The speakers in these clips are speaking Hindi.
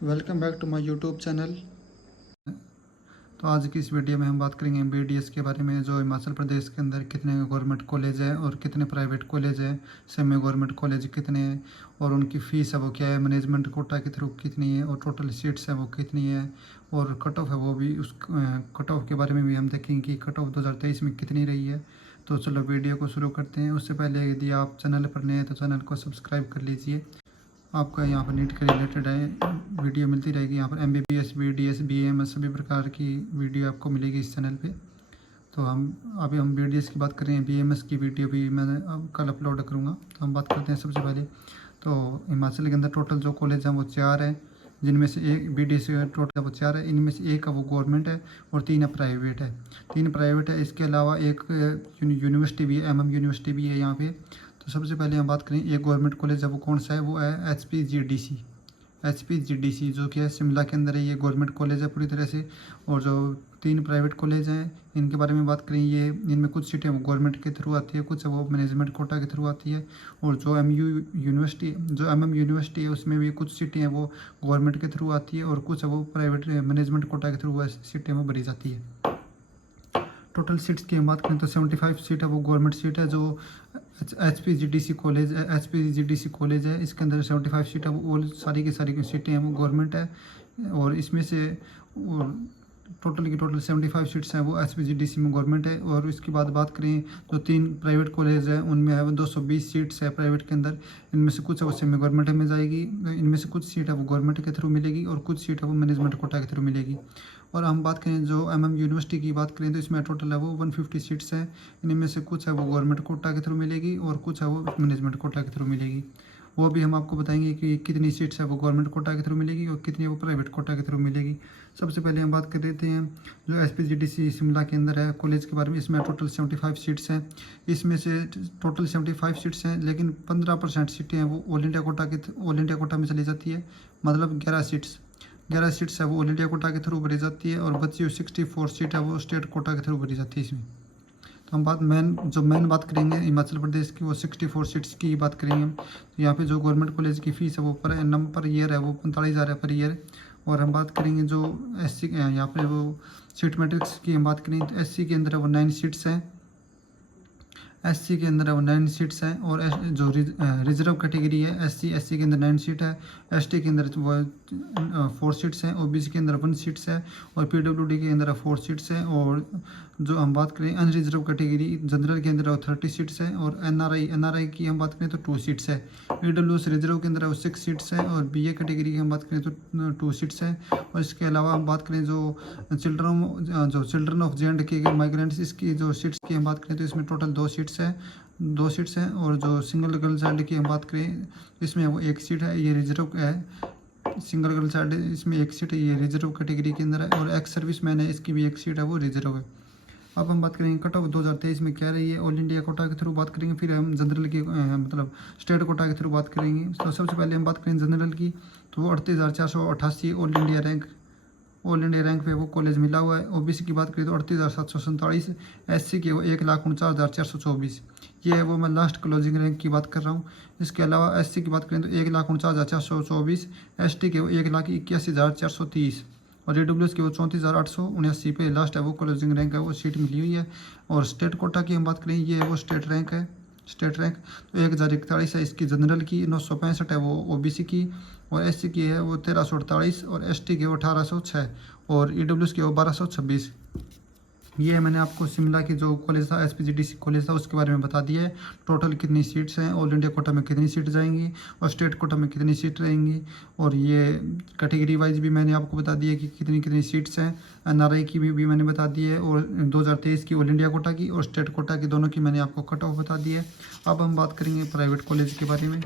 Welcome back to my YouTube channel. तो आज की इस वीडियो में हम बात करेंगे एमबीडीएस के बारे में। जो हिमाचल प्रदेश के अंदर कितने गवर्नमेंट कॉलेज हैं और कितने प्राइवेट कॉलेज हैं, सेमी गवर्नमेंट कॉलेज कितने हैं और उनकी फ़ीस है वो क्या है, मैनेजमेंट कोटा के थ्रू कितनी है और टोटल सीट्स है वो कितनी है और कट ऑफ है वो भी। उस कट ऑफ के बारे में भी हम देखेंगे कि कट ऑफ 2023 में कितनी रही है। तो चलो वीडियो को शुरू करते हैं। उससे पहले यदि आप चैनल पर नए हैं तो चैनल को सब्सक्राइब कर लीजिए। आपका यहाँ पर नीट के रिलेटेड है वीडियो मिलती रहेगी। यहाँ पर एमबीबीएस, बीडीएस, बीएएमएस सभी प्रकार की वीडियो आपको मिलेगी इस चैनल पे। तो हम बीडीएस की बात करें, बीएमएस की वीडियो भी मैं अब कल अपलोड करूँगा। तो हम बात करते हैं सबसे पहले। तो हिमाचल के अंदर टोटल जो कॉलेज हैं वो 4 हैं, जिनमें से एक बीडीएस टोटल वो 4 है। इनमें से एक है वो गवर्नमेंट है और 3 प्राइवेट है। 3 प्राइवेट है, इसके अलावा एक यूनिवर्सिटी भी है, एमएम यूनिवर्सिटी भी है यहाँ पे। तो सबसे पहले हम बात करें एक गवर्नमेंट कॉलेज है वो कौन सा है, वो है एचपीजीडीसी जो कि है शिमला के अंदर है। ये गवर्नमेंट कॉलेज है पूरी तरह से। और जो 3 प्राइवेट कॉलेज हैं इनके बारे में बात करें, ये इनमें कुछ सीटें वो गवर्नमेंट के थ्रू आती है, कुछ वो मैनेजमेंट कोटा के थ्रू आती है। और जो एमएम यूनिवर्सिटी है उसमें भी कुछ सीटें हैं वो गवर्नमेंट के थ्रू आती है और कुछ वो प्राइवेट मैनेजमेंट कोटा के थ्रू सीटें वो भरी जाती है। टोटल सीट्स की हम बात करें तो 75 सीट है वो गवर्नमेंट सीट है। जो एचपीजीडीसी कॉलेज है इसके अंदर 75 सीट है वो सारी की सारी सीटें हैं वो गवर्नमेंट है। और इसमें से टोटल की टोटल 75 सीट्स हैं वो एचपीजीडीसी में गवर्नमेंट है। और इसके बाद बात करें जो 3 प्राइवेट कॉलेज हैं उनमें है वो 220 सीट्स है प्राइवेट के अंदर। इनमें से कुछ है वो सेमी गवर्नमेंट में जाएगी, इनमें से कुछ सीट है वो गवर्नमेंट के थ्रू मिलेगी और कुछ सीट है वो मैनेजमेंट कोटा के थ्रू मिलेगी। और हम बात करें जो एमएम यूनिवर्सिटी की बात करें तो इसमें टोटल है वो 150 सीट्स हैं। इनमें से कुछ है वो गवर्नमेंट कोटा के थ्रू मिलेगी और कुछ है वो मैनेजमेंट कोटा के थ्रू मिलेगी। वो भी हम आपको बताएंगे कि कितनी सीट्स है वो गवर्नमेंट कोटा के थ्रू मिलेगी और कितनी वो प्राइवेट कोटा के थ्रू मिलेगी। सबसे पहले हम बात कर लेते हैं जो एचपीजीडीसी शिमला के अंदर है कॉलेज के बारे में। इसमें टोटल 75 सीट्स हैं। इसमें से टोटल 75 सीट्स हैं, लेकिन 15% सीटें हैं वो ऑल इंडिया कोटा में चली जाती है। मतलब 11 सीट्स है वो ऑल इंडिया कोटा के थ्रू भरी जाती है और बची हुई 64 सीट है वो स्टेट कोटा के थ्रू भरी जाती है इसमें। तो हम मेन बात करेंगे हिमाचल प्रदेश की, वो 64 सीट्स की बात करेंगे हम। तो यहाँ पे जो गवर्नमेंट कॉलेज की फ़ीस है वो पर ईयर है वो 45,000 है पर ईयर। और हम बात करेंगे जो एससी यहाँ पे वो सीट मैट्रिक्स की हम बात करें तो एससी के अंदर वो 9 सीट्स हैं। एससी के अंदर वो 9 सीट्स हैं। और जो रिजर्व कैटेगरी है एससी के अंदर 9 सीट है। एसटी के अंदर वो 4 सीट्स हैं। ओबीसी के अंदर 1 सीट्स है और पीडब्ल्यूडी के अंदर 4 सीट्स हैं। और जो हम बात करें अनरिजर्व कैटेगरी जनरल के अंदर 30 सीट्स हैं। और एनआरआई की हम बात करें तो 2 सीट्स है। ईडब्ल्यूएस रिजर्व के अंदर 6 सीट्स हैं और बीए कैटेगरी की हम बात करें तो 2 सीट्स हैं। और इसके अलावा हम बात करें जो चिल्ड्रन ऑफ जे.एंड.के के माइग्रेंट्स, इसकी जो सीट्स की हम बात करें तो इसमें टोटल 2 सीट्स हैं। और जो सिंगल गर्ल चाइल्ड की हम बात करें इसमें वो 1 सीट है, ये रिजर्व है। सिंगल गर्ल चाइल्ड इसमें 1 सीट है, ये रिजर्व कैटेगरी के अंदर है। और एक्स सर्विस मैन है, इसकी भी 1 सीट है वो रिजर्व है। अब हम बात करेंगे कट ऑफ 2023 में क्या रही है। ऑल इंडिया कोटा के थ्रू बात करेंगे, फिर हम जनरल की मतलब स्टेट कोटा के थ्रू बात करेंगे। तो सबसे पहले हम बात करेंगे जनरल की, तो वो 38,488 ऑल इंडिया रैंक पे वो कॉलेज मिला हुआ है। ओबीसी की बात करें तो 38,747। एससी की वो 1,49,424। ये है वो मैं लास्ट क्लोजिंग रैंक की बात कर रहा हूँ। इसके अलावा एससी की बात करें तो 1,49,424। एसटी के वो 1,81,430 और ईडब्ल्यूएस की वो 34,879 पे लास्ट है वो क्लोजिंग रैंक है वो सीट मिली हुई है। और स्टेट कोटा की हम बात करें, ये है वो स्टेट रैंक तो 1,041 है इसकी जनरल की। 965 है वो ओबीसी की। और एससी की है वो 1,348 और एसटी की वो 1,806 और ईडब्ल्यूएस की वो 1,226। ये मैंने आपको शिमला की जो कॉलेज था एचपीजीडीसी कॉलेज था उसके बारे में बता दिया है। टोटल कितनी सीट्स हैं, ऑल इंडिया कोटा में कितनी सीट जाएंगी और स्टेट कोटा में कितनी सीट रहेंगी। और ये कैटेगरी वाइज भी मैंने आपको बता दिया कि कितनी सीट्स हैं। एनआरआई की भी मैंने बता दी है। और 2023 की ऑल इंडिया कोटा की और स्टेट कोटा की दोनों की मैंने आपको कट ऑफ बता दी है। अब हम बात करेंगे प्राइवेट कॉलेज के बारे में।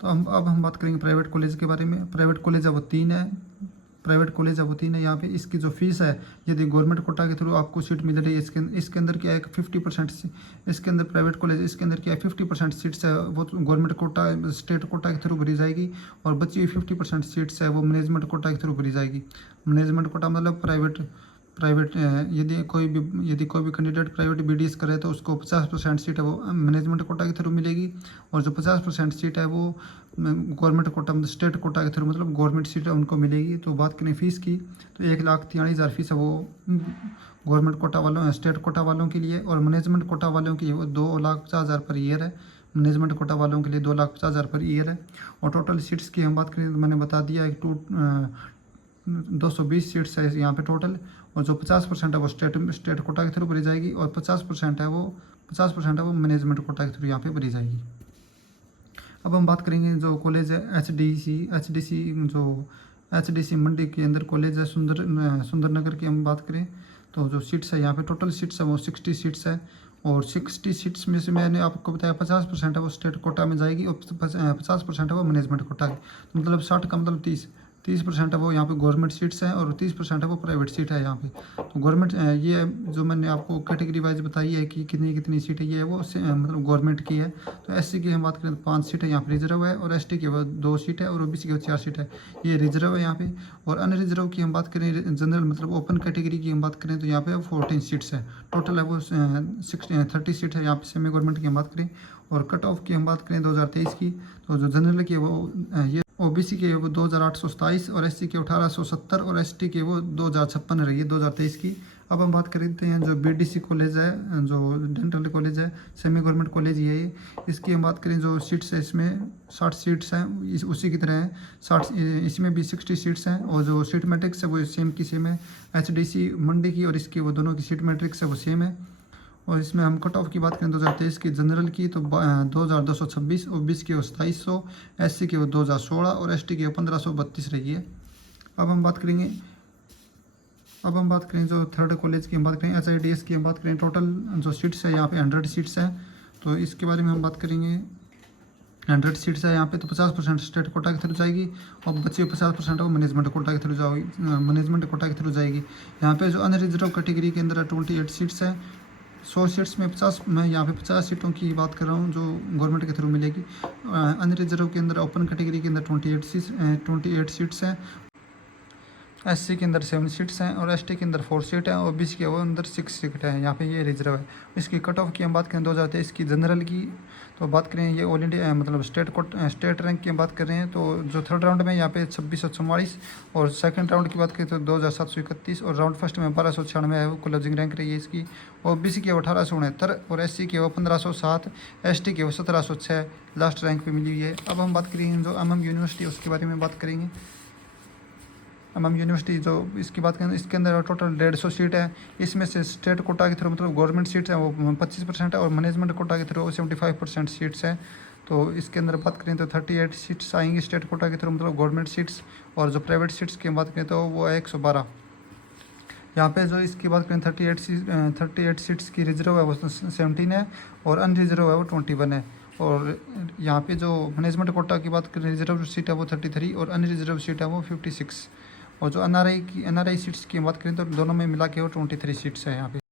तो अब हम बात करेंगे प्राइवेट कॉलेज के बारे में। प्राइवेट कॉलेज है वो 3 है। यहाँ पे इसकी जो फीस है, यदि गवर्नमेंट कोटा के थ्रू आपको सीट मिल रही है इसके अंदर क्या है 50%। इसके अंदर प्राइवेट कॉलेज इसके अंदर क्या है 50% सीट्स है वो गवर्नमेंट कोटा स्टेट कोटा के थ्रू भरी जाएगी। और बची हुई 50% सीट्स है वो मैनेजमेंट कोटा के थ्रू भरी जाएगी। मैनेजमेंट कोटा मतलब प्राइवेट यदि कोई भी कैंडिडेट प्राइवेट BDS करे तो उसको 50% सीट है वो मैनेजमेंट कोटा के थ्रू मिलेगी, और जो 50% सीट है वो गवर्नमेंट कोटा मतलब स्टेट कोटा के थ्रू मतलब गवर्नमेंट सीट है उनको मिलेगी। तो बात करें फ़ीस की तो 1,43,000 फीस है वो गवर्नमेंट कोटा वालों स्टेट कोटा वालों के लिए, और मैनेजमेंट कोटा वालों के लिए वो 2,50,000 पर ईयर है। मैनेजमेंट कोटा वालों के लिए 2,50,000 पर ईयर है। और टोटल सीट्स की हम बात करें तो मैंने बता दिया एक 220 सीट्स है यहाँ पे टोटल, और जो 50% है वो स्टेट कोटा के थ्रू भरी जाएगी, और 50% है वो मैनेजमेंट कोटा के थ्रू यहाँ पे भरी जाएगी। अब हम बात करेंगे जो कॉलेज है एचडीसी मंडी के अंदर कॉलेज है सुंदर नगर की हम बात करें तो जो सीट्स है यहाँ पे टोटल सीट्स है वो 60 सीट्स है, और 60 सीट्स में से मैंने आपको बताया 50% है वो स्टेट कोटा में जाएगी, और 50% है वो मैनेजमेंट कोटा की, मतलब 60 का मतलब 30% है वो यहाँ पे गवर्नमेंट सीट्स हैं, और 30% है वो प्राइवेट सीट है यहाँ पे। तो गवर्नमेंट ये जो मैंने आपको कैटेगरी वाइज बताई है कि कितनी सीटें ये है वो मतलब गवर्नमेंट की है। तो एससी की हम बात करें तो 5 सीटें यहाँ पे रिजर्व है, और एसटी की वो 2 सीट है, और ओबीसी की वो 4 सीट है, ये रिजर्व है यहाँ पे। और अनरिजर्व की हम बात करें जनरल मतलब ओपन कैटेगरी की हम बात करें तो यहाँ पे 14 सीट्स है टोटल है वो 30 सीट है यहाँ पे सेमी गवर्नमेंट की हम बात करें। और कट ऑफ की हम बात करें 2023 की तो जो जनरल की है वो ये ओबीसी के वो 2,827, और एससी के 1,870, और एसटी के वो 2,056 रही है 2023 की। अब हम बात करते हैं जो बीडीसी कॉलेज है, जो डेंटल कॉलेज है सेमी गवर्नमेंट कॉलेज ही है ये। इसकी हम बात करें जो सीट्स है इसमें 60 सीट्स हैं उसी की तरह है 60, इसमें भी 60 सीट्स हैं, और जो सीट मैट्रिक्स है वो सेम की सेम है एचडीसी मंडी की, और इसकी वो दोनों की सीट मैट्रिक्स है वो सेम है। और इसमें हम कट ऑफ की बात करें 2023 की जनरल की तो 2,226, ओबीसी की वो 2,700, एससी की वो 2,016, और एसटी की वो 1,532 रही है। अब हम बात करें जो थर्ड कॉलेज की हम बात करें HIDS की हम बात करें टोटल जो सीट्स है यहाँ पे 100 सीट्स है। तो इसके बारे में हम बात करेंगे 100 सीट्स है यहाँ पे तो 50% स्टेट कोटा के थ्रू जाएगी, और बची 50% वो मैनेजमेंट कोटा के थ्रू जाएगी। यहाँ पे जो अनरिजर्व कैटेगरी के अंदर 28 सीट्स है 100 सीट्स में 50, मैं यहाँ पे 50 सीटों की बात कर रहा हूँ जो गवर्नमेंट के थ्रू मिलेगी। अनरिजर्व के अंदर ओपन कैटेगरी के अंदर 28 सीट्स हैं, एससी के अंदर 7 सीट्स हैं, और एसटी के अंदर 4 सीट है, और ओबीसी के अंदर 6 सीट है यहाँ पे ये रिजर्व है। इसकी कट ऑफ की हम बात करें 2023 की जनरल की तो बात करें ये ऑल इंडिया मतलब स्टेट रैंक की हम बात कर रहे हैं तो जो थर्ड राउंड में यहाँ पे 2644, और सेकंड राउंड की बात करें तो 2,731, और राउंड फर्स्ट में 1296 है वो क्लोजिंग रैंक रही है इसकी। ओबीसी की 1869, और एससी की वो 1507, एसटी की वो 1706 लास्ट रैंक पे मिली हुई है। अब हम बात करेंगे जो MM यूनिवर्सिटी उसके बारे में बात करेंगे। MM यूनिवर्सिटी जो इसकी बात करें इसके अंदर टोटल 150 सीट है, इसमें से स्टेट कोटा के थ्रू मतलब गवर्नमेंट सीट्स है वो 25% है, और मैनेजमेंट कोटा के थ्रू 75% सीट्स है। तो इसके अंदर बात करें तो 38 सीट्स आएंगी स्टेट कोटा के थ्रू मतलब गवर्नमेंट सीट्स, और जो प्राइवेट सीट्स की बात करें तो वो है 112। यहाँ पे जो इसकी बात करें 38 सीट्स की रिजर्व है वो 17 है, और अनरिजर्व है वो 21 है। और यहाँ पे जो मैनेजमेंट कोटा की बात करें रिजर्व सीट है वो 33, और अनरिजर्व सीट है वो 56, और जो NRI सीट्स की बात करें तो दोनों में मिला के वो 23 सीट्स है यहाँ पे।